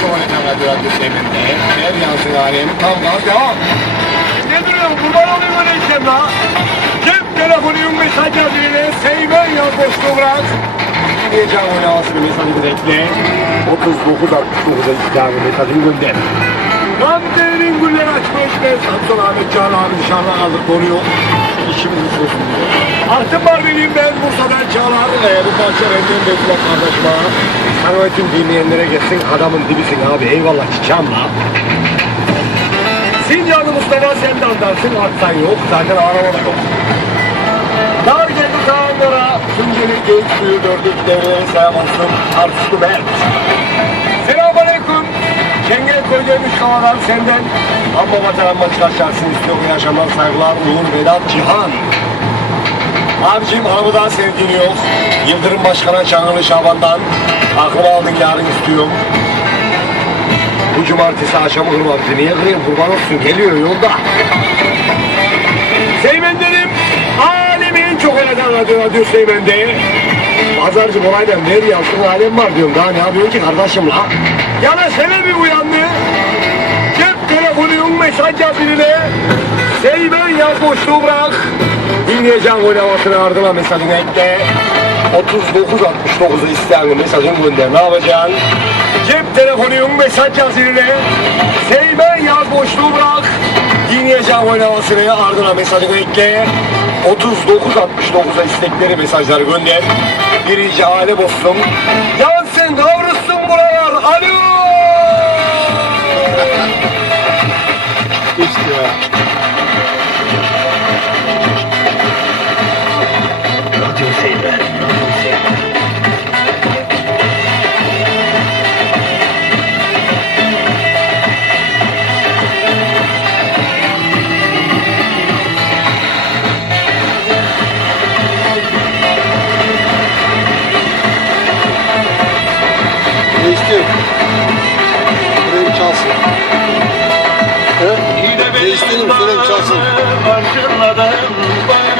çok oynayan radyo radyo sevmende. Her yansın alem. Tam gaz devam. Ne duruyorsun? Kurban olayım öyle işlem la. Cep telefonuyum mesaj yazıyla Seymen yaz boşluğu bırak. Diyeceğim oynamasını mesajı bekle. 39 69'a istihdamı mesajını gönder. Lan devrin güller açma işte. Samsun Ahmet Can abi dışarıda kaldık konuyor. İşimizi sorsun diyor. Artım var benim ben Bursa'dan Çağlar. Ee, bu parça benden bekle kardeşim ha. Sen o tüm dinleyenlere geçsin adamın dibisin abi. Eyvallah çiçeğim la. Sincanlı Mustafa sen de anlarsın. Artsan yok zaten araba da yok. Dar geldi sağanlara. Tunceli Geyik Suyu dördük devreye selam olsun. Artistü Mert. Selamünaleyküm. Çengel Köy'deymiş havadan senden. Amma vatan amma çıkartacaksın istiyor bu yaşamdan saygılar. Uğur Vedat Cihan. Abicim arabadan sevgini yok. Yıldırım Başkan'a Çağrılı Şaban'dan. Aklımı aldın yarın istiyorum. Bu cumartesi akşamı kırma bizi. Niye kırayım kurban olsun geliyor yolda. Seymenlerim. Alemin çok oynayan radyo radyo Seymen'de. Pazarcı olaydan ver yansın alem var diyorum. Daha ne yapıyorsun ki kardeşim la? Yana sebebi uyandı. Cep telefonunun mesaj yazıyla Seymen yaz boşluğu bırak. Dinleyeceğim oynamasını ardına mesajını ekle. 3969'u isteyen mesajını gönder. Ne yapacaksın? Cep telefonunun mesaj yazıyla Seymen yaz boşluğu bırak. Dinleyeceğim oynamasını ardına mesajını ekle. 3969'a istekleri mesajları gönder. Birinci alem olsun. Yansın kavrulsun Müslüm çalsın. Farkındayım.